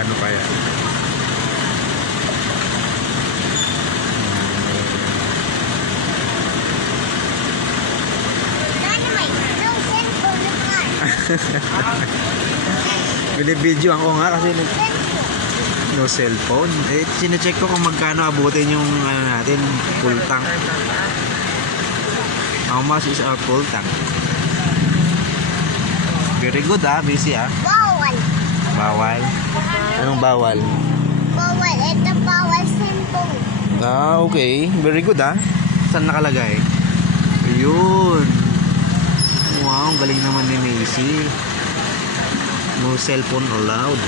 magkano kaya. Binibidyo ako nga kasi no cellphone. Eh, sinecheck ko kung magkano abutin yung ano natin, full tank. How much is our full tank? Very good busy Bawal. Bawal? Anong bawal? Bawal. Ito bawal cellphone. Okay. Very good Saan nakalagay? Ayun. Wow, ang galing naman ni Macy. No cellphone allowed.